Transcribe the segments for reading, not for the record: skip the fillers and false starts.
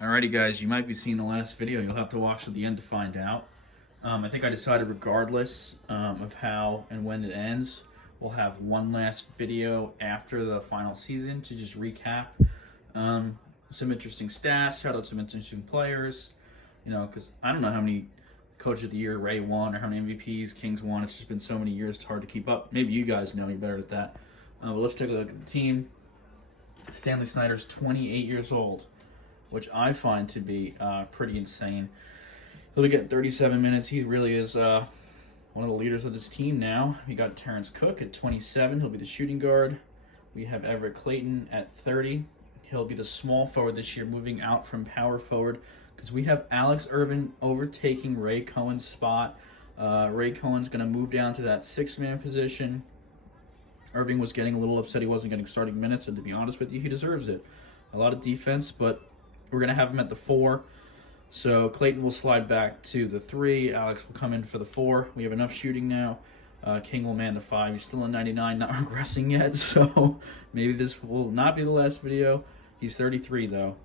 Alrighty, guys, you might be seeing the last video. You'll have to watch to the end to find out. I think I decided, regardless of how and when it ends, we'll have one last video after the final season to just recap some interesting stats, shout out some interesting players. You know, because I don't know how many Coach of the Year Ray won or how many MVPs Kings won. It's just been so many years, it's hard to keep up. Maybe you guys know, you're better at that. But let's take a look at the team. Stanley Snyder's 28 years old, which I find to be pretty insane. He'll be getting 37 minutes. He really is one of the leaders of this team now. We got Terrence Cook at 27. He'll be the shooting guard. We have Everett Clayton at 30. He'll be the small forward this year, moving out from power forward because we have Alex Irvin overtaking Ray Cohen's spot. Ray Cohen's going to move down to that six-man position. Irving was getting a little upset he wasn't getting starting minutes, and to be honest with you, he deserves it. A lot of defense, but we're going to have him at the 4. So Clayton will slide back to the 3. Alex will come in for the 4. We have enough shooting now. King will man the 5. He's still in 99, not regressing yet, so maybe this will not be the last video. He's 33, though.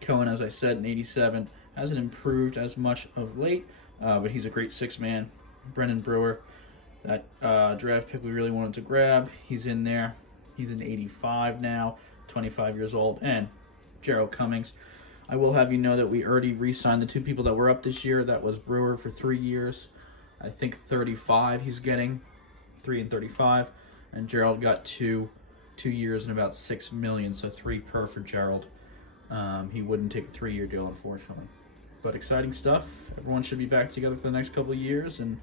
Cohen, as I said, in 87. Hasn't improved as much of late, but he's a great 6-man. Brendan Brewer, that draft pick we really wanted to grab, he's in there. He's in 85 now, 25 years old. And Gerald Cummings. I will have you know that we already re-signed the 2 people that were up this year. That was Brewer for 3 years. I think 35 he's getting, 3 and 35. And Gerald got 2 years and about $6 million, so 3 per for Gerald. He wouldn't take a 3-year deal, unfortunately. But exciting stuff. Everyone should be back together for the next couple of years, and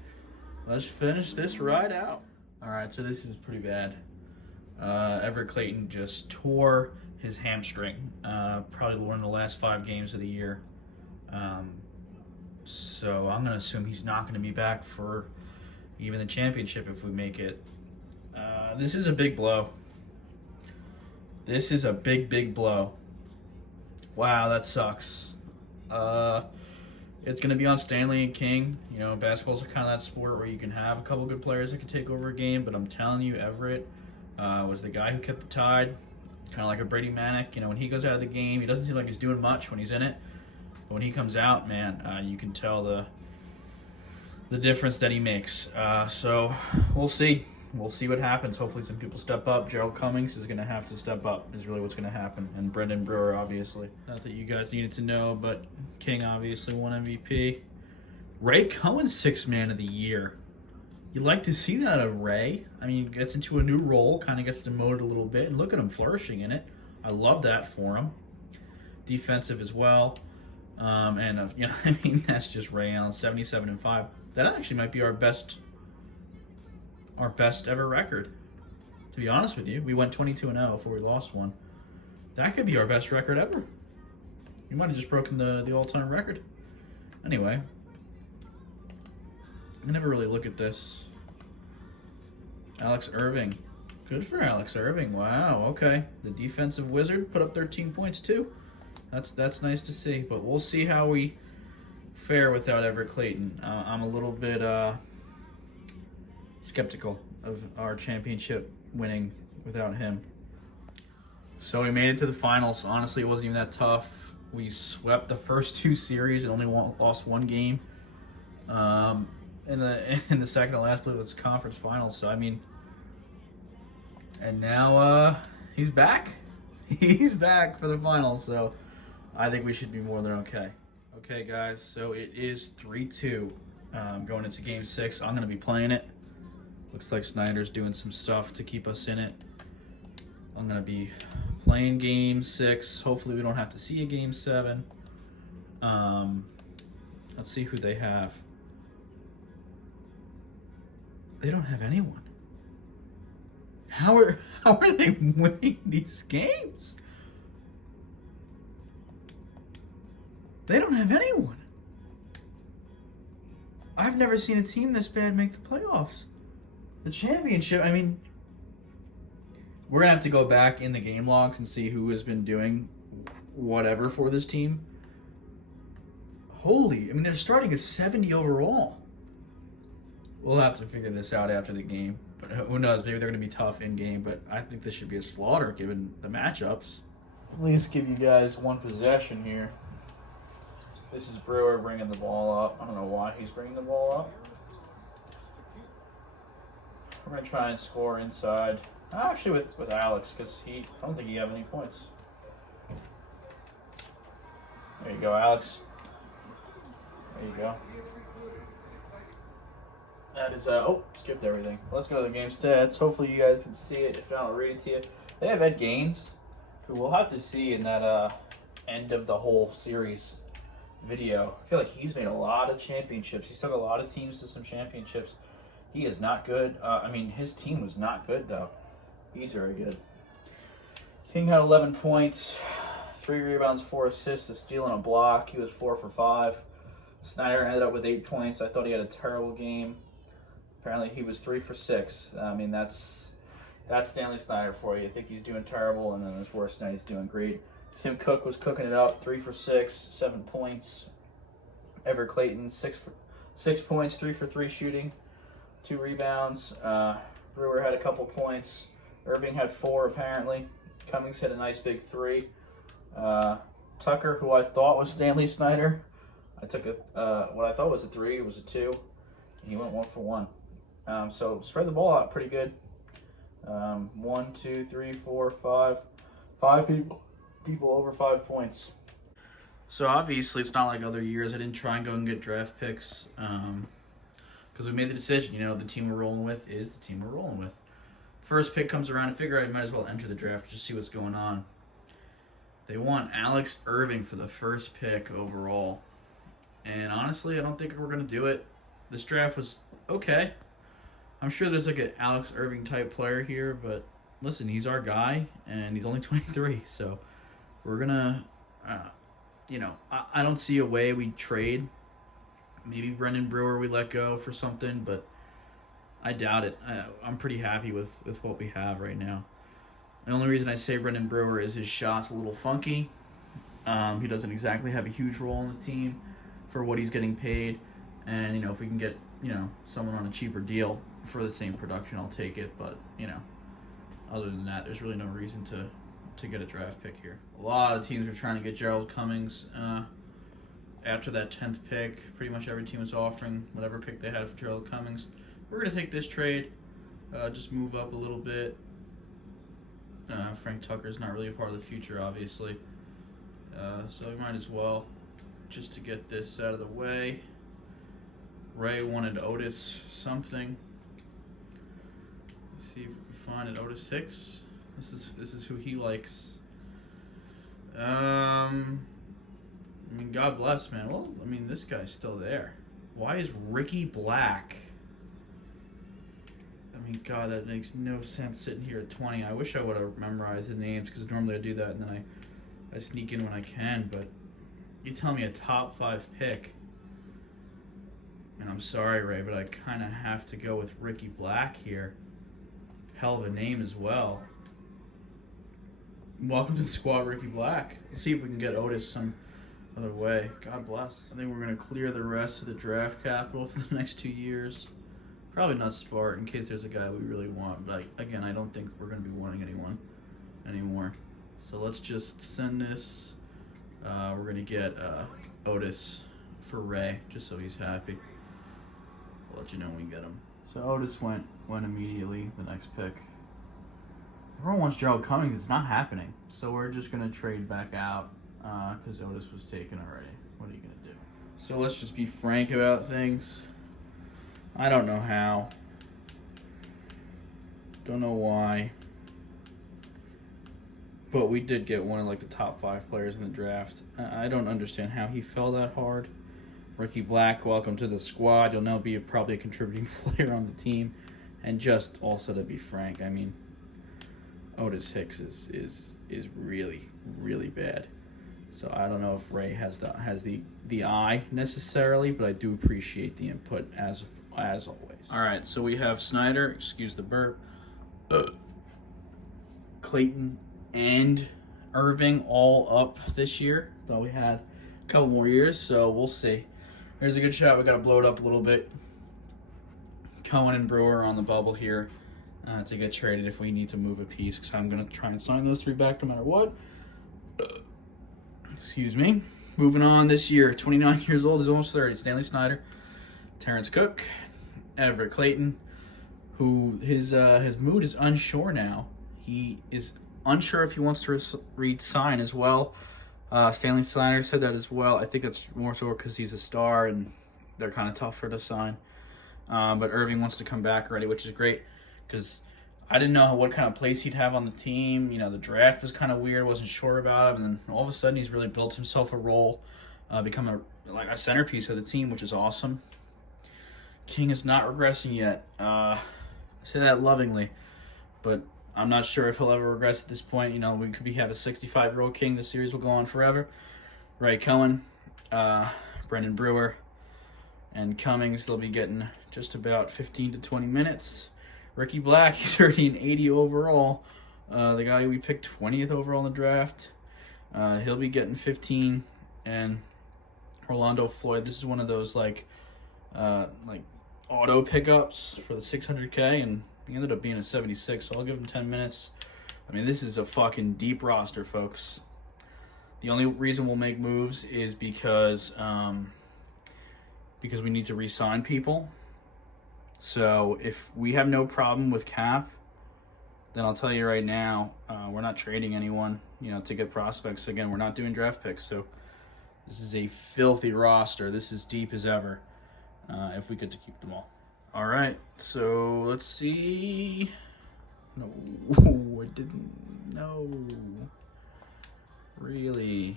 let's finish this ride out. All right, so this is pretty bad. Everett Clayton just tore his hamstring, probably one of the last 5 games of the year. So I'm going to assume he's not going to be back for even the championship if we make it. This is a big blow. This is a big, big blow. Wow, that sucks. It's going to be on Stanley and King. You know, basketball's kind of that sport where you can have a couple good players that can take over a game, but I'm telling you, Everett was the guy who kept the tide. Kind of like a Brady Manick. You know, when he goes out of the game, he doesn't seem like he's doing much when he's in it. But when he comes out, man, you can tell the difference that he makes. So we'll see. We'll see what happens. Hopefully some people step up. Gerald Cummings is going to have to step up is really what's going to happen. And Brendan Brewer, obviously. Not that you guys needed to know, but King obviously won MVP. Ray Cohen, 6-man of the year. You'd like to see that out of Ray. I mean, gets into a new role, kind of gets demoted a little bit, and look at him flourishing in it. I love that for him. Defensive as well. You know, I mean, that's just Ray Allen, 77 and 5. That actually might be our best ever record. To be honest with you, we went 22 and 0 before we lost one. That could be our best record ever. We might have just broken the all-time record. Anyway, I never really look at this. Alex Irving. Good for Alex Irving. Wow, okay. The defensive wizard put up 13 points too. That's nice to see. But we'll see how we fare without Everett Clayton. I'm a little bit skeptical of our championship winning without him. So we made it to the finals. Honestly, it wasn't even that tough. We swept the first 2 series and only lost 1 game. In the second to last play of this conference finals. So I mean, and now he's back. He's back for the finals. So I think we should be more than okay. Okay, guys. So it is 3-2 going into Game 6. I'm gonna be playing it. Looks like Snyder's doing some stuff to keep us in it. I'm gonna be playing Game 6. Hopefully we don't have to see a Game 7. Let's see who they have. They don't have anyone. How are they winning these games? They don't have anyone. I've never seen a team this bad make the playoffs. The championship, I mean, we're going to have to go back in the game logs and see who has been doing whatever for this team. Holy, I mean, they're starting at 70 overall. We'll have to figure this out after the game. But who knows? Maybe they're going to be tough in game. But I think this should be a slaughter given the matchups. at least give you guys one possession here. This is Brewer bringing the ball up. I don't know why he's bringing the ball up. We're going to try and score inside. Actually, with Alex, because I don't think he have any points. There you go, Alex. There you go. That is, skipped everything. Let's go to the game stats. Hopefully you guys can see it. If not, I'll read it to you. They have Ed Gaines, who we'll have to see in that end of the whole series video. I feel like he's made a lot of championships. He's took a lot of teams to some championships. He is not good. His team was not good, though. He's very good. King had 11 points, 3 rebounds, 4 assists, a steal, and a block. He was 4 for 5. Snyder ended up with 8 points. I thought he had a terrible game. Apparently, he was 3 for 6. That's Stanley Snyder for you. I think he's doing terrible, and then his worst night, he's doing great. Tim Cook was cooking it up, 3 for 6, 7 points. Everett Clayton, 6 points, 3 for 3 shooting, 2 rebounds. Brewer had a couple points. Irving had 4 apparently. Cummings hit a nice big 3. Tucker, who I thought was Stanley Snyder, I took what I thought was a 3, it was a 2. He went 1 for 1. So spread the ball out pretty good. 1, 2, 3, 4, 5. 5 people over 5 points. So obviously it's not like other years. I didn't try and go and get draft picks because we made the decision. The team we're rolling with is the team we're rolling with. First pick comes around, I figure I might as well enter the draft just see what's going on. They want Alex Irving for the first pick overall. And honestly, I don't think we're going to do it. This draft was okay. I'm sure there's like an Alex Irving type player here, but listen, he's our guy, and he's only 23, so we're going to, I don't see a way we trade. Maybe Brendan Brewer we let go for something, but I doubt it. I'm pretty happy with what we have right now. The only reason I say Brendan Brewer is his shot's a little funky. He doesn't exactly have a huge role in the team for what he's getting paid. And, if we can get, someone on a cheaper deal for the same production, I'll take it. But, other than that, there's really no reason to get a draft pick here. A lot of teams are trying to get Gerald Cummings after that 10th pick. Pretty much every team was offering whatever pick they had for Gerald Cummings. We're going to take this trade, just move up a little bit. Frank Tucker's not really a part of the future, obviously. So we might as well, just to get this out of the way. Ray wanted Otis something. Let's see if we can find it. Otis Hicks. This is who he likes. God bless, man. Well, this guy's still there. Why is Ricky Black? God, that makes no sense sitting here at 20. I wish I would have memorized the names because normally I do that and then I sneak in when I can. But you tell me a top 5 pick. And I'm sorry, Ray, but I kind of have to go with Ricky Black here. Hell of a name as well. Welcome to the squad, Ricky Black. Let's see if we can get Otis some other way. God bless. I think we're going to clear the rest of the draft capital for the next 2 years. Probably not smart in case there's a guy we really want. But again, I don't think we're going to be wanting anyone anymore. So let's just send this. We're going to get Otis for Ray, just so he's happy. I'll let you know when we get him. So Otis went immediately, the next pick. Everyone wants Gerald Cummings. It's not happening. So we're just going to trade back out because Otis was taken already. What are you going to do? So let's just be frank about things. I don't know how. Don't know why. But we did get one of the top 5 players in the draft. I don't understand how he fell that hard. Ricky Black, welcome to the squad. You'll now be probably a contributing player on the team. And just also to be frank, Otis Hicks is really, really bad. So I don't know if Ray has the eye necessarily, but I do appreciate the input as always. All right, so we have Snyder, excuse the burp, Clayton, and Irving all up this year. Thought we had a couple more years, so we'll see. There's a good shot. We got to blow it up a little bit. Cohen and Brewer are on the bubble here to get traded if we need to move a piece, because I'm going to try and sign those 3 back no matter what. Excuse me. Moving on this year, 29 years old, is almost 30. Stanley Snyder, Terrence Cook, Everett Clayton, who his mood is unsure now. He is unsure if he wants to re-sign as well. Stanley Snyder said that as well. I think that's more so because he's a star and they're kind of tougher to sign. But Irving wants to come back already, which is great because I didn't know what kind of place he'd have on the team. You know, the draft was kind of weird. Wasn't sure about him. And then all of a sudden, he's really built himself a role, become a centerpiece of the team, which is awesome. King is not regressing yet. I say that lovingly, but I'm not sure if he'll ever regress at this point. You know, we could have a 65-year-old King. The series will go on forever. Ray Cohen, Brendan Brewer, and Cummings, they'll be getting just about 15 to 20 minutes. Ricky Black, he's already an 80 overall. The guy we picked 20th overall in the draft. He'll be getting 15. And Orlando Floyd, this is one of those like auto pickups for the 600K, and he ended up being a 76, so I'll give him 10 minutes. I mean, this is a fucking deep roster, folks. The only reason we'll make moves is because we need to re-sign people. So if we have no problem with cap, then I'll tell you right now, we're not trading anyone, to get prospects. Again, we're not doing draft picks, so this is a filthy roster. This is deep as ever, if we get to keep them all. All right, so let's see. No, I didn't. No. Really?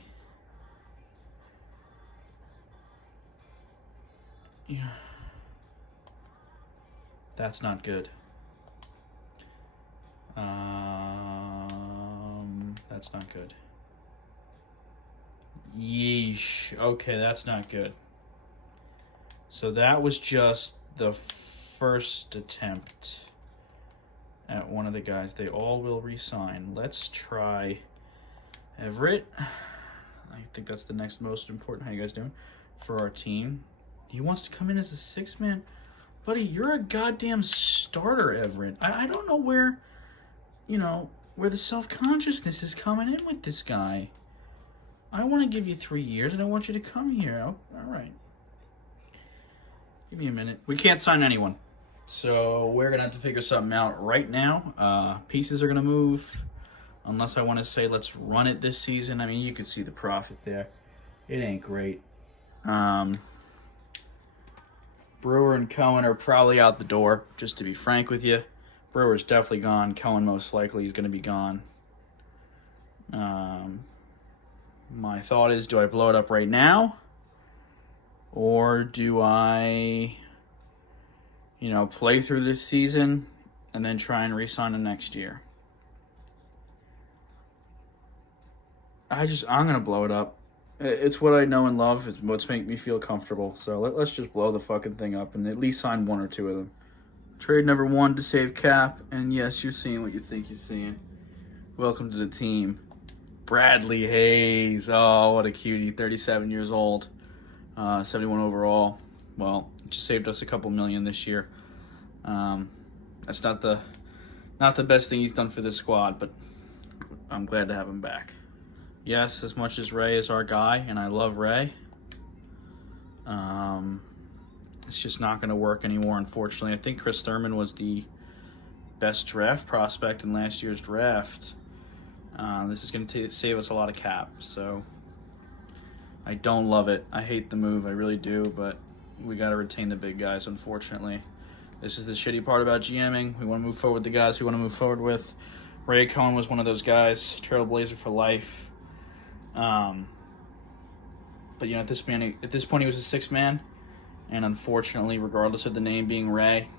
Yeah. That's not good. That's not good. Yeesh. Okay, that's not good. So that was just the first attempt at one of the guys. They all will re-sign. Let's try Everett. I think that's the next most important. How you guys doing? For our team. He wants to come in as a six-man. Buddy, you're a goddamn starter, Everett. I don't know where, where the self-consciousness is coming in with this guy. I want to give you 3 years, and I want you to come here. Oh, all right. Give me a minute. We can't sign anyone. So we're going to have to figure something out right now. Pieces are going to move. Unless I want to say let's run it this season. I mean, you can see the profit there. It ain't great. Brewer and Cohen are probably out the door, just to be frank with you. Brewer's definitely gone. Cohen most likely is going to be gone. My thought is, do I blow it up right now? Or do I, play through this season and then try and re-sign him next year? I'm going to blow it up. It's what I know and love. It's what's making me feel comfortable. So let's just blow the fucking thing up and at least sign one or two of them. Trade number 1 to save cap. And yes, you're seeing what you think you're seeing. Welcome to the team. Bradley Hayes. Oh, what a cutie. 37 years old. 71 overall. Well, just saved us a couple million this year. That's not the best thing he's done for this squad, but I'm glad to have him back. Yes, as much as Ray is our guy, and I love Ray, it's just not going to work anymore, unfortunately. I think Chris Thurman was the best draft prospect in last year's draft. This is going to save us a lot of cap, so I don't love it. I hate the move, I really do, but we got to retain the big guys, unfortunately. This is the shitty part about GMing. We want to move forward with the guys we want to move forward with. Ray Cohen was one of those guys, trailblazer for life. But at this point he was a 6-man, and unfortunately, regardless of the name being Ray,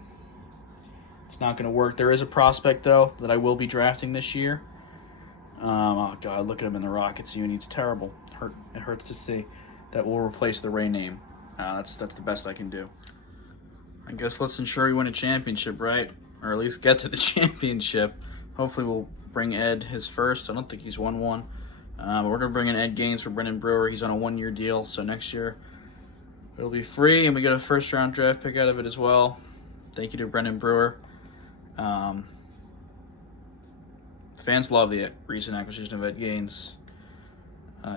it's not going to work. There is a prospect though that I will be drafting this year. Oh God, look at him in the Rockets uni. It's terrible. It hurts to see. That will replace the Ray name. That's the best I can do. I guess let's ensure we win a championship, right? Or at least get to the championship. Hopefully we'll bring Ed his first. I don't think he's won one. But we're going to bring in Ed Gaines for Brendan Brewer. He's on a 1-year deal, so next year it'll be free, and we get a first-round draft pick out of it as well. Thank you to Brendan Brewer. Fans love the recent acquisition of Ed Gaines.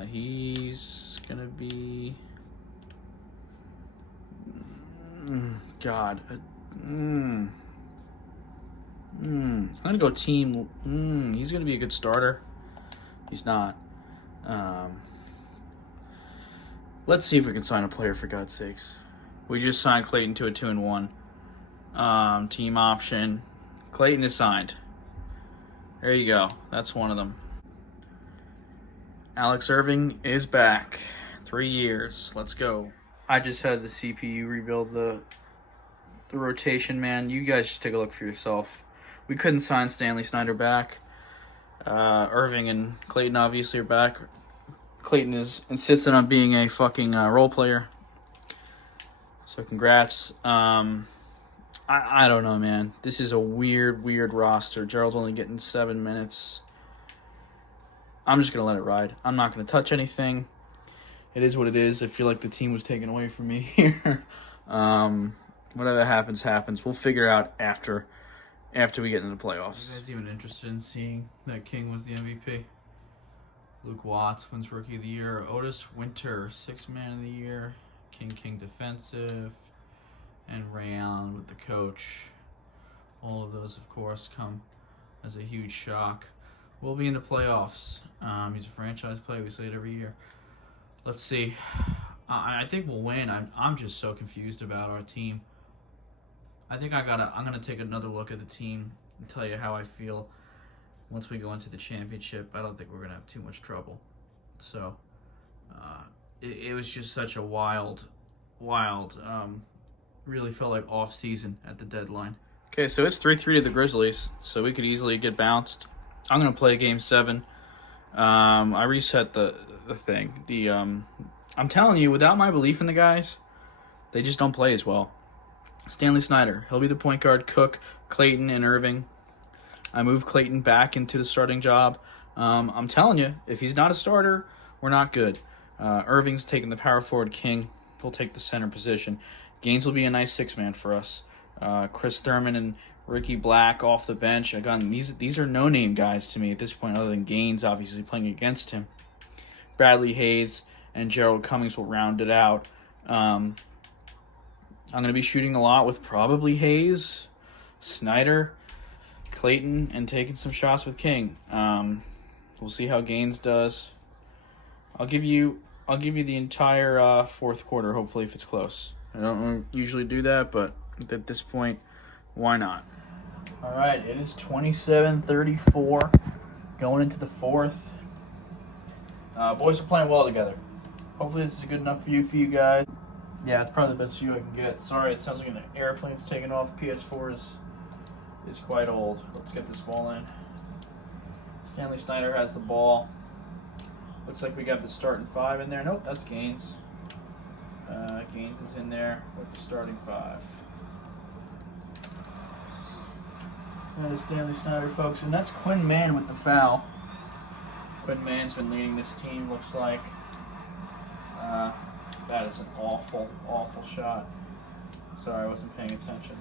He's going to be... God. I'm going to go team... he's going to be a good starter. He's not. Let's see if we can sign a player, for God's sakes. We just signed Clayton to a 2-1. Team option. Clayton is signed. There you go. That's one of them. Alex Irving is back. 3 years. Let's go. I just had the CPU rebuild the rotation, man. You guys just take a look for yourself. We couldn't sign Stanley Snyder back. Irving and Clayton obviously are back. Clayton is insistent on being a fucking role player. So congrats. I don't know, man. This is a weird roster. Gerald's only getting 7 minutes. I'm just going to let it ride. I'm not going to touch anything. It is what it is. I feel like the team was taken away from me here. Whatever happens. We'll figure it out after we get into the playoffs. Are you guys even interested in seeing that King was the MVP? Luke Watts wins Rookie of the Year. Otis Winter, 6th Man of the Year. King defensive. And Ray Allen with the coach. All of those, of course, come as a huge shock. We'll be in the playoffs. He's a franchise player. We say it every year. Let's see. I think we'll win. I'm just so confused about our team. I think I'm gonna take another look at the team and tell you how I feel once we go into the championship. I don't think we're gonna have too much trouble. So it was just such a wild, really felt like off season at the deadline. Okay, so it's 3-3 to the Grizzlies, so we could easily get bounced. I'm gonna play Game 7. I reset the thing. I'm telling you, without my belief in the guys, they just don't play as well. Stanley Snyder, he'll be the point guard. Cook, Clayton, and Irving. I moved Clayton back into the starting job. I'm telling you, if he's not a starter, we're not good. Irving's taking the power forward. King will take the center position. Gaines will be a nice 6-man for us. Chris Thurman and Ricky Black off the bench. Again, these are no-name guys to me at this point, other than Gaines obviously playing against him. Bradley Hayes and Gerald Cummings will round it out. I'm going to be shooting a lot with probably Hayes, Snyder, Clayton, and taking some shots with King. We'll see how Gaines does. I'll give you the entire fourth quarter, hopefully, if it's close. I don't usually do that, but at this point, why not? All right, it is 27-34 going into the fourth. Boys are playing well together. Hopefully this is good enough for you guys. Yeah, it's probably the best view I can get. Sorry, it sounds like an airplane's taking off. PS4 is quite old. Let's get this ball in. Stanley Snyder has the ball. Looks like we got the starting 5 in there. Nope, that's Gaines. Gaines is in there with the starting 5. That is Stanley Snyder, folks, and that's Quinn Mann with the foul. Quinn Mann's been leading this team, looks like. That is an awful shot. Sorry, I wasn't paying attention.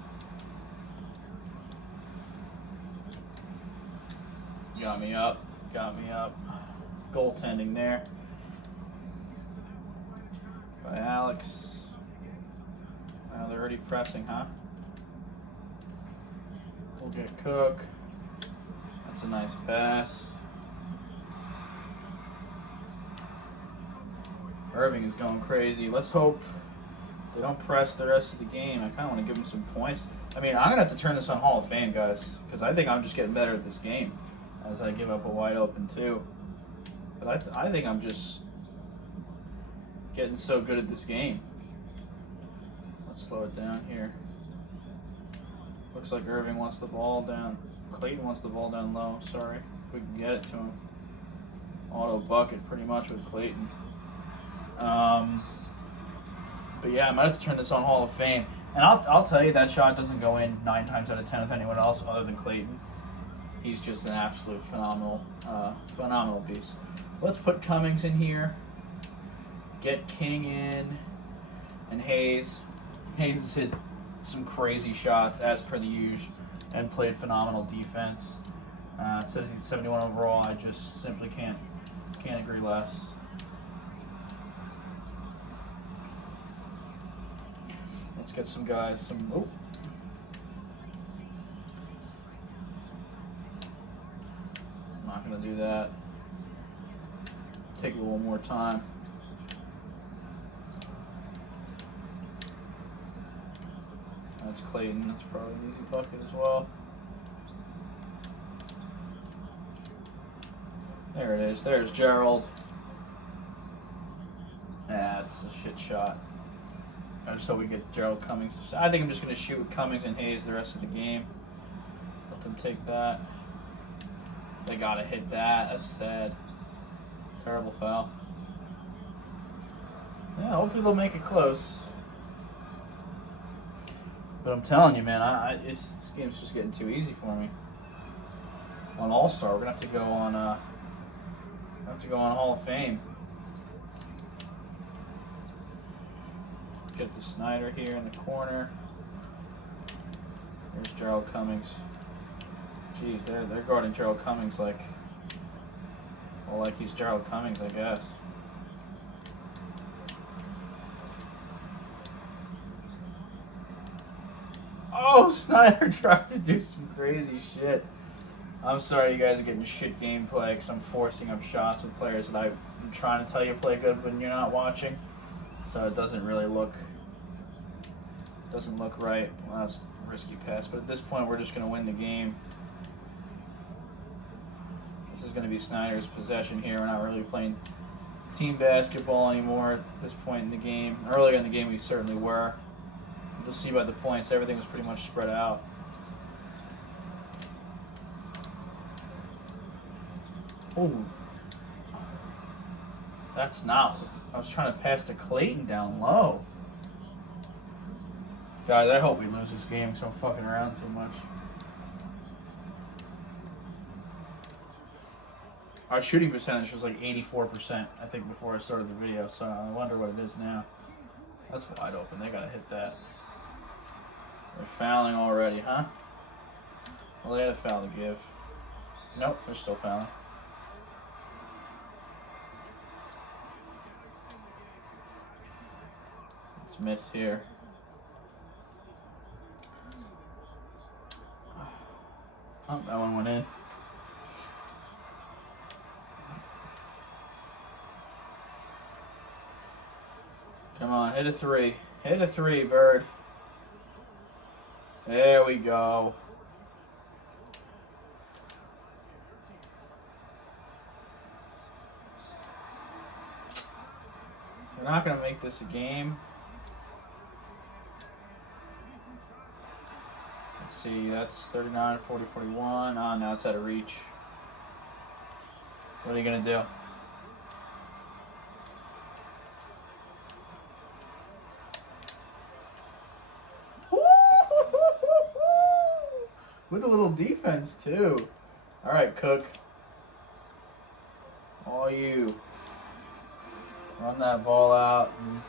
Got me up. Goaltending there by Alex. They're already pressing, huh? We'll get Cook. That's a nice pass. Irving is going crazy. Let's hope they don't press the rest of the game. I kind of want to give them some points. I mean, I'm going to have to turn this on Hall of Fame, guys, because I think I'm just getting better at this game as I give up a wide open 2. But I think I'm just getting so good at this game. Let's slow it down here. Looks like Irving wants the ball down. Clayton wants the ball down low. Sorry. If we can get it to him. Auto bucket pretty much with Clayton. But yeah, I might have to turn this on Hall of Fame. And I'll tell you, that shot doesn't go in 9 times out of 10 with anyone else other than Clayton. He's just an absolute phenomenal piece. Let's put Cummings in here. Get King in. And Hayes. Hayes has hit some crazy shots as per the usual and played phenomenal defense. It says he's 71 overall. I just simply can't agree less. Let's get some guys. Oh. I'm not going to do that. Take a little more time. That's Clayton. That's probably an easy bucket as well. There it is. There's Gerald. That's a shit shot. I just hope we get Gerald Cummings. I think I'm just going to shoot with Cummings and Hayes the rest of the game. Let them take that. They got to hit that. That's sad. Terrible foul. Yeah, hopefully they'll make it close. But I'm telling you, man, this game's just getting too easy for me. On All-Star, we're gonna have to go on. Hall of Fame. Get the Snyder here in the corner. There's Gerald Cummings. Jeez, they're guarding Gerald Cummings like he's Gerald Cummings, I guess. Oh, Snyder tried to do some crazy shit. I'm sorry you guys are getting shit gameplay because I'm forcing up shots with players that I'm trying to tell you play good when you're not watching. So it doesn't really look right. Well, that's a risky pass, but at this point we're just going to win the game. This is going to be Snyder's possession here. We're not really playing team basketball anymore at this point in the game. Earlier in the game we certainly were. You'll see by the points, everything was pretty much spread out. Ooh. That's not. I was trying to pass to Clayton down low. Guys, I hope we lose this game because I'm fucking around too much. Our shooting percentage was like 84%, I think, before I started the video, so I wonder what it is now. That's wide open. They gotta hit that. They're fouling already, huh? Well, they had a foul to give. Nope, they're still fouling. It's missed here. Oh, that one went in. Come on, hit a three. Hit a three, Bird. There we go. We're not going to make this a game. Let's see, that's 39, 40, 41. Oh, now it's out of reach. What are you going to do? With a little defense, too. All right, Cook. All you. Run that ball out, and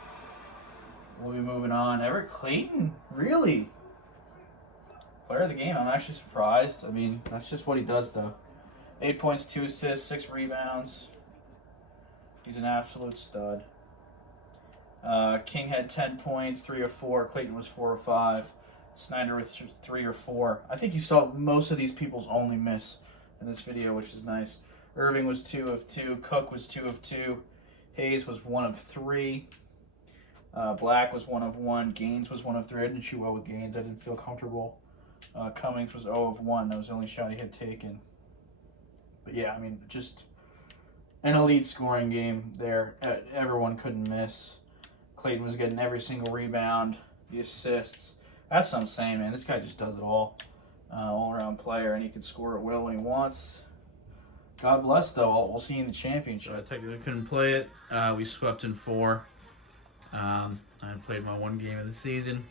we'll be moving on. Everett Clayton? Really? Player of the game. I'm actually surprised. I mean, that's just what he does, though. 8 points, 2 assists, 6 rebounds. He's an absolute stud. King had 10 points, 3 of 4. Clayton was 4 of 5. Snyder with 3 or 4. I think you saw most of these people's only miss in this video, which is nice. Irving was 2 of 2. Cook was 2 of 2. Hayes was 1 of 3. Black was 1 of 1. Gaines was 1 of 3. I didn't shoot well with Gaines. I didn't feel comfortable. Cummings was 0 of 1. That was the only shot he had taken. But yeah, I mean, just an elite scoring game there. Everyone couldn't miss. Clayton was getting every single rebound, the assists. That's what I'm saying, man. This guy just does it all. All-around player, and he can score at will when he wants. God bless, though. We'll see you in the championship. I technically couldn't play it. We swept in 4. I had played my 1 game of the season.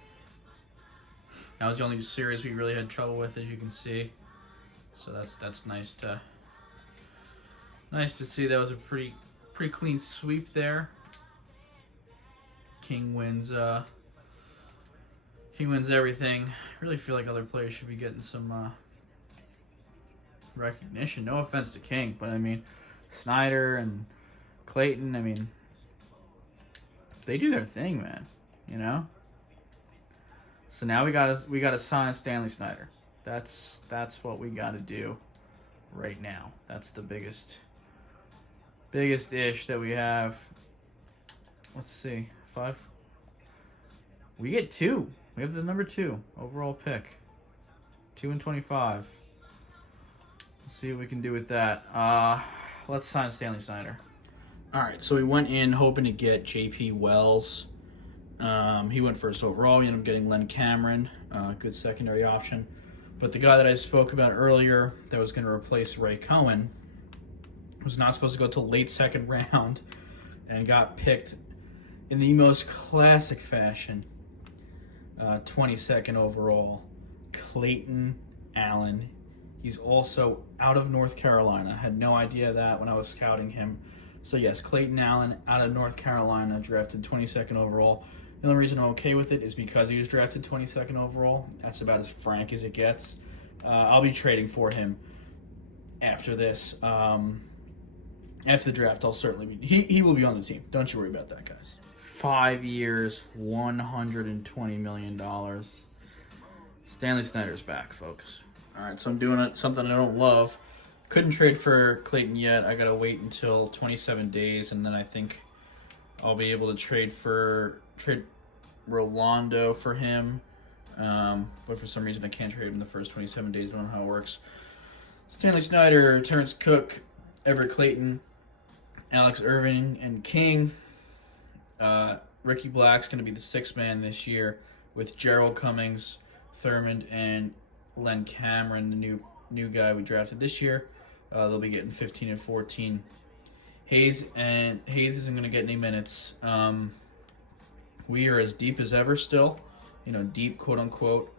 That was the only series we really had trouble with, as you can see. So that's nice to see. That was a pretty clean sweep there. King wins everything. I really feel like other players should be getting some recognition. No offense to King, but I mean, Snyder and Clayton, I mean, they do their thing, man. You know? So now we gotta sign Stanley Snyder. That's what we gotta do right now. That's the biggest ish that we have. Let's see. 5. We get 2. We have the number 2 overall pick. 2 and 25. Let's see what we can do with that. Let's sign Stanley Snyder. All right, so we went in hoping to get J.P. Wells. He went first overall. We ended up getting Len Cameron, good secondary option. But the guy that I spoke about earlier that was going to replace Ray Cohen was not supposed to go till late second round and got picked in the most classic fashion. 22nd overall, Clayton Allen. He's also out of North Carolina. Had no idea that when I was scouting him. So yes, Clayton Allen out of North Carolina, drafted 22nd overall. The only reason I'm okay with it is because he was drafted 22nd overall. That's about as frank as it gets. I'll be trading for him after this. After the draft, I'll certainly be. He will be on the team. Don't you worry about that, guys. 5 years, $120 million. Stanley Snyder's back, folks. All right, so I'm doing something I don't love. Couldn't trade for Clayton yet. I got to wait until 27 days, and then I think I'll be able to trade Rolando for him. But for some reason, I can't trade him in the first 27 days. I don't know how it works. Stanley Snyder, Terrence Cook, Everett Clayton, Alex Irving, and King. Ricky Black's going to be the sixth man this year with Gerald Cummings, Thurmond, and Len Cameron, the new guy we drafted this year. They'll be getting 15 and 14. Hayes isn't going to get any minutes. We are as deep as ever still, deep, quote unquote.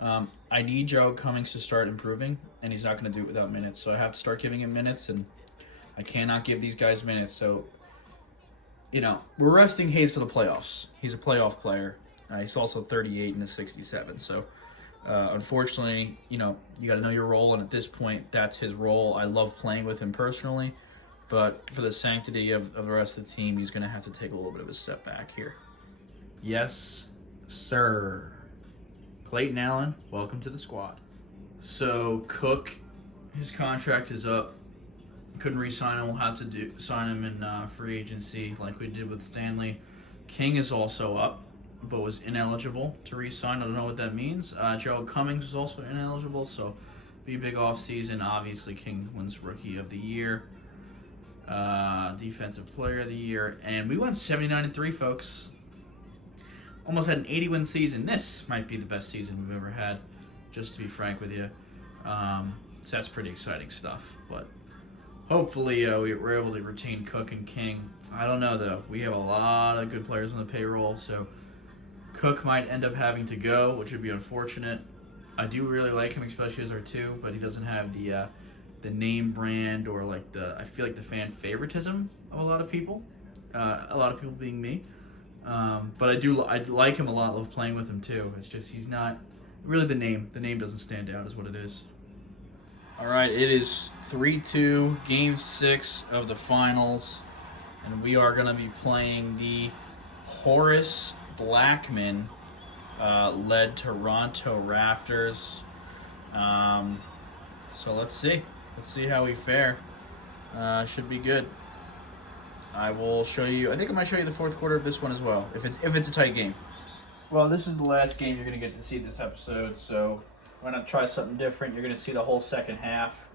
I need Gerald Cummings to start improving, and he's not going to do it without minutes. So I have to start giving him minutes, and I cannot give these guys minutes. So, we're resting Hayes for the playoffs. He's a playoff player. He's also 38 and a 67. So, unfortunately, you got to know your role, and at this point, that's his role. I love playing with him personally, but for the sanctity of the rest of the team, he's going to have to take a little bit of a step back here. Yes, sir. Clayton Allen, welcome to the squad. So, Cook, his contract is up. Couldn't re-sign him. We'll have to sign him in free agency like we did with Stanley. King is also up, but was ineligible to re-sign. I don't know what that means. Gerald Cummings was also ineligible, so be a big offseason. Obviously, King wins Rookie of the Year, Defensive Player of the Year, and we went 79-3, folks. Almost had an 80-win season. This might be the best season we've ever had, just to be frank with you. So that's pretty exciting stuff, but hopefully we're able to retain Cook and King. I don't know, though. We have a lot of good players on the payroll, so Cook might end up having to go, which would be unfortunate. I do really like him, especially as our 2, but he doesn't have the name brand or I feel like the fan favoritism of a lot of people. A lot of people being me. But I like him a lot. Love playing with him too. It's just he's not really the name. The name doesn't stand out, is what it is. All right, it is 3-2, Game 6 of the finals, and we are going to be playing the Horace Blackman led Toronto Raptors. So let's see. Let's see how we fare. Should be good. I will show you. I think I might show you the fourth quarter of this one as well, if it's a tight game. Well, this is the last game you're going to get to see this episode, so why not try something different? You're going to see the whole second half,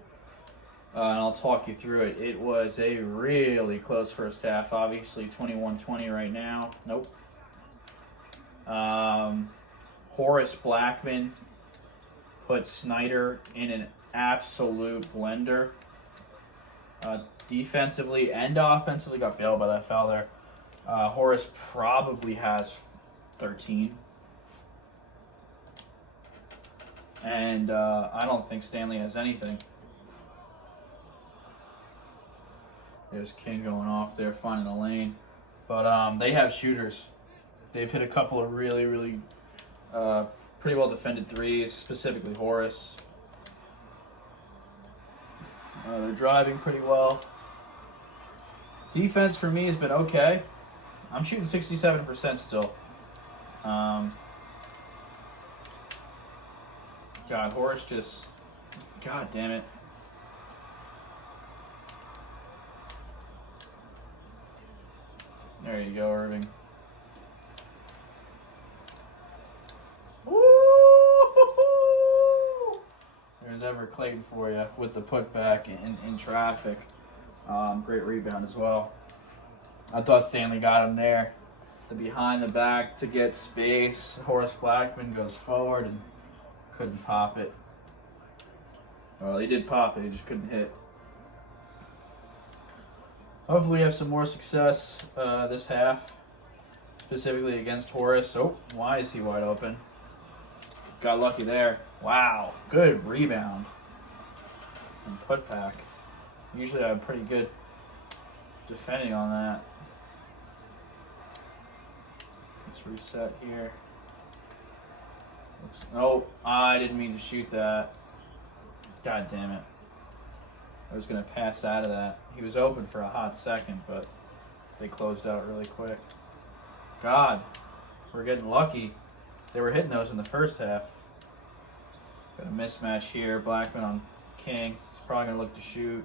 and I'll talk you through it. It was a really close first half. Obviously, 21-20 right now. Nope. Horace Blackman put Snyder in an absolute blender. Defensively and offensively, got bailed by that foul there. Horace probably has 13. And I don't think Stanley has anything. There's King going off there, finding a lane. But they have shooters. They've hit a couple of really, really pretty well defended threes, specifically Horace. They're driving pretty well. Defense for me has been okay. I'm shooting 67% still. God, Horace just... God damn it. There you go, Irving. Woo! There's Everett Clayton for you with the putback in traffic. Great rebound as well. I thought Stanley got him there. The behind the back to get space. Horace Blackman goes forward and couldn't pop it. Well, he did pop it, he just couldn't hit. Hopefully have some more success this half, specifically against Horace. Oh, why is he wide open? Got lucky there. Wow, good rebound and putback. Usually I have pretty good defending on that. Let's reset here. Oops. Oh, I didn't mean to shoot that. God damn it. I was going to pass out of that. He was open for a hot second, but they closed out really quick. God, we're getting lucky. They were hitting those in the first half. Got a mismatch here. Blackman on King. He's probably going to look to shoot.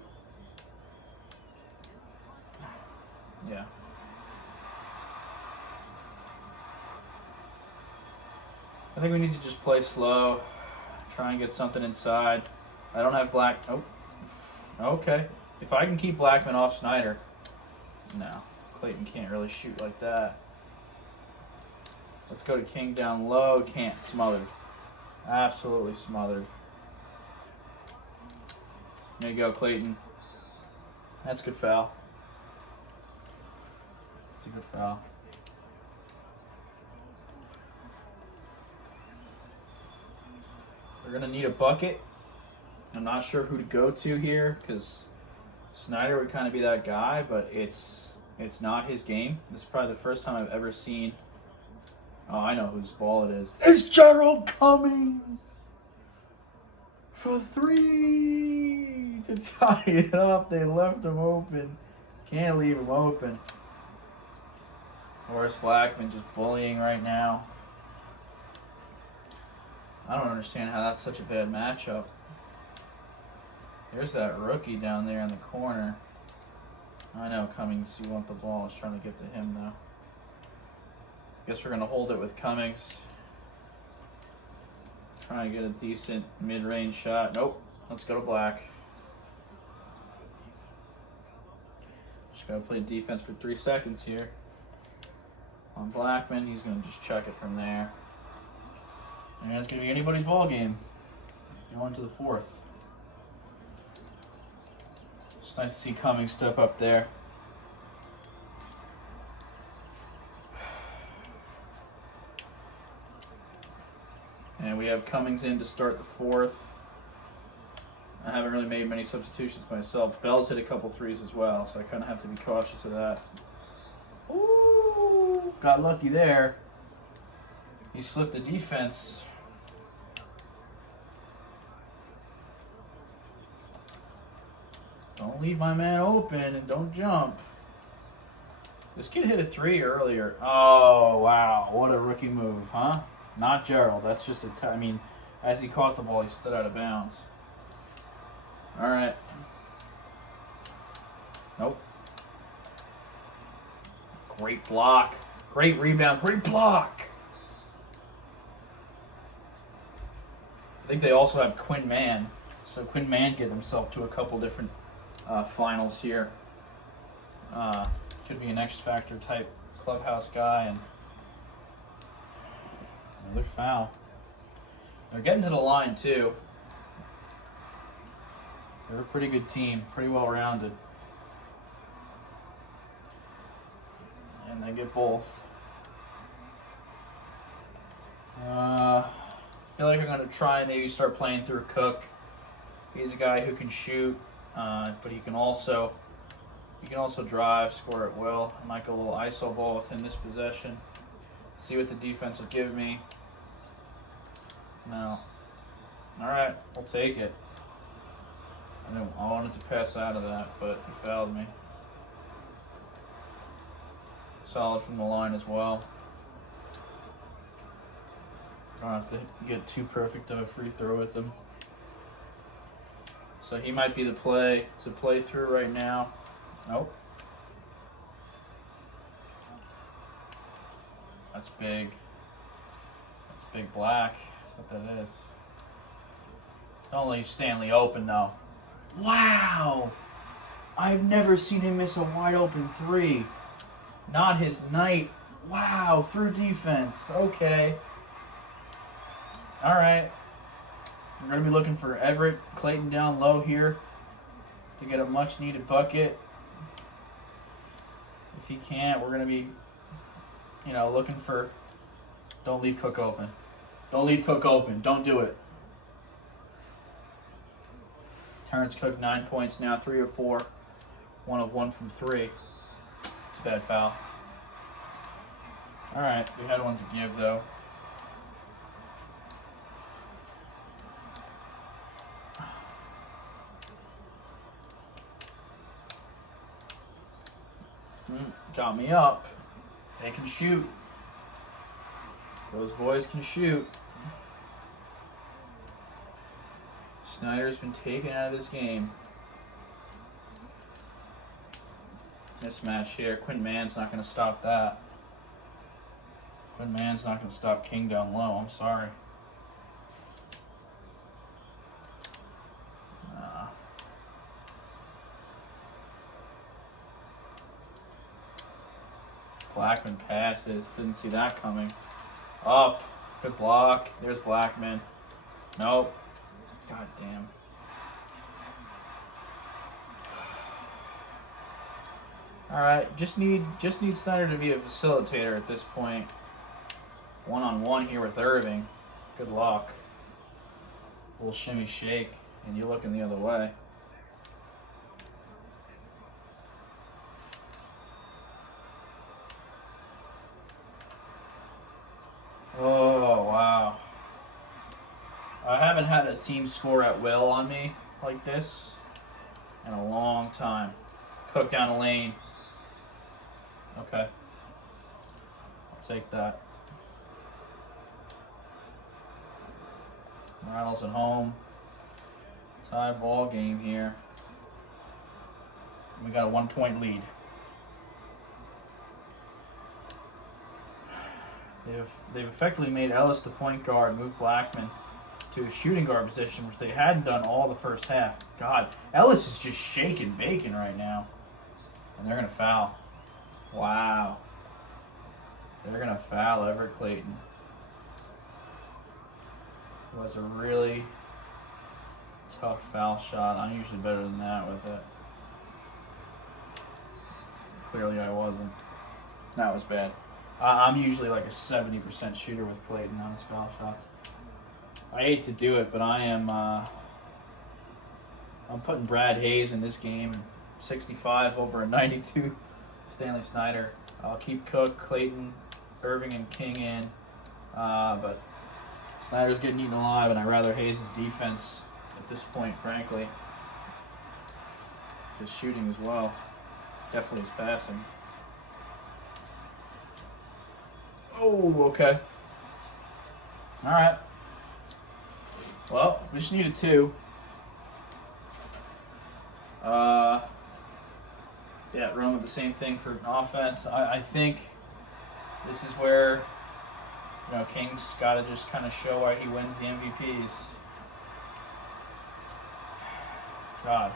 Yeah. I think we need to just play slow. Try and get something inside. I don't have Black... Oh. Okay. If I can keep Blackman off Snyder. No. Clayton can't really shoot like that. Let's go to King down low. Can't. Smothered. Absolutely smothered. There you go, Clayton. That's a good foul. That's a good foul. We're going to need a bucket. I'm not sure who to go to here because Snyder would kind of be that guy, but it's not his game. This is probably the first time I've ever seen... Oh, I know whose ball it is. It's Gerald Cummings for 3 to tie it up. They left him open. Can't leave him open. Horace Blackman just bullying right now. I don't understand how that's such a bad matchup. There's that rookie down there in the corner. I know, Cummings, you want the ball. I was trying to get to him, though. Guess we're going to hold it with Cummings. Trying to get a decent mid-range shot. Nope. Let's go to Black. Just got to play defense for 3 seconds here. On Blackman, he's going to just check it from there. And it's going to be anybody's ball game. Going to the 4th. It's nice to see Cummings step up there. And we have Cummings in to start the 4th. I haven't really made many substitutions myself. Bell's hit a couple threes as well, so I kind of have to be cautious of that. Ooh, got lucky there. He slipped the defense. Don't leave my man open and don't jump. This kid hit a 3 earlier. Oh, wow. What a rookie move, huh? Not Gerald. That's just I mean, as he caught the ball, he stood out of bounds. All right. Nope. Great block. Great rebound. Great block. I think they also have Quinn Mann. So Quinn Mann get himself to a couple different finals here. Could be an X Factor type clubhouse guy. And another foul. They're getting to the line too. They're a pretty good team, pretty well rounded. And they get both. I feel like I'm going to try and maybe start playing through Cook. He's a guy who can shoot, but he can also drive, score at will. I might go a little iso ball within this possession. See what the defense will give me. No. All right, we'll take it. I wanted to pass out of that, but he fouled me. Solid from the line as well. Don't have to get too perfect of a free throw with him. So he might be the play to play through right now. Nope. That's big. That's big black. That's what that is. Don't leave Stanley open, though. Wow! I've never seen him miss a wide open three. Not his night. Wow, through defense. Okay. All right. We're going to be looking for Everett Clayton down low here to get a much-needed bucket. If he can't, we're going to be, looking for... Don't leave Cook open. Don't leave Cook open. Don't do it. Terrence Cook, 9 points now, 3 of 4. 1 of 1 from 3. It's a bad foul. All right, we had one to give, though. Got me up. They can shoot. Those boys can shoot. Snyder's been taken out of this game. Mismatch here. Quinn Mann's not going to stop that. Quinn Mann's not going to stop King down low. I'm sorry. Blackman passes. Didn't see that coming. Up. Good block. There's Blackman. Nope. God damn. All right. Just need Snyder to be a facilitator at this point. 1-on-1 here with Irving. Good luck. Little shimmy shake, and you're looking the other way. Oh, wow. I haven't had a team score at will on me like this in a long time. Cook down the lane. Okay. I'll take that. Morales at home. Tie ball game here. We got a 1-point lead. They've effectively made Ellis the point guard, moved Blackman to a shooting guard position, which they hadn't done all the first half. God, Ellis is just shaking bacon right now. And they're going to foul. Wow. They're going to foul Everett Clayton. It was a really tough foul shot. I'm usually better than that with it. Clearly I wasn't. That was bad. I'm usually like a 70% shooter with Clayton on his foul shots. I hate to do it, but I am. I'm putting Brad Hayes in this game. 65 over a 92. Stanley Snyder. I'll keep Cook, Clayton, Irving, and King in. But Snyder's getting eaten alive, and I'd rather Hayes' defense at this point, frankly. His shooting as well. Definitely his passing. Oh, okay. All right. Well, we just needed 2. Yeah, run with the same thing for offense. I think this is where, King's got to just kind of show why he wins the MVPs. God.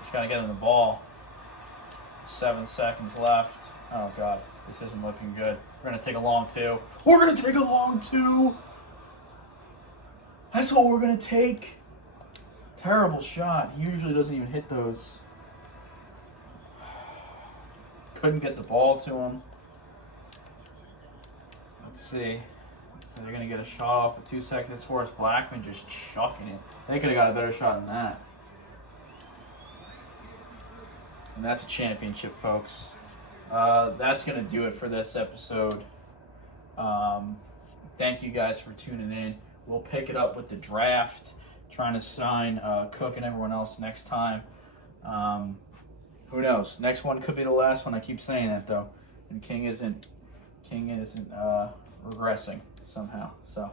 Just got to get him the ball. 7 seconds left. Oh, God. This isn't looking good. We're going to take a long 2. We're going to take a long 2! That's what we're going to take. Terrible shot. He usually doesn't even hit those. Couldn't get the ball to him. Let's see. They're going to get a shot off with 2 seconds for us. Blackman just chucking it. They could have got a better shot than that. And that's a championship, folks. That's going to do it for this episode. Thank you guys for tuning in. We'll pick it up with the draft, trying to sign Cook and everyone else next time. Who knows? Next one could be the last one. I keep saying that, though. And King isn't regressing somehow. So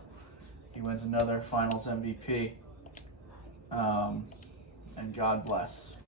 he wins another Finals MVP, and God bless.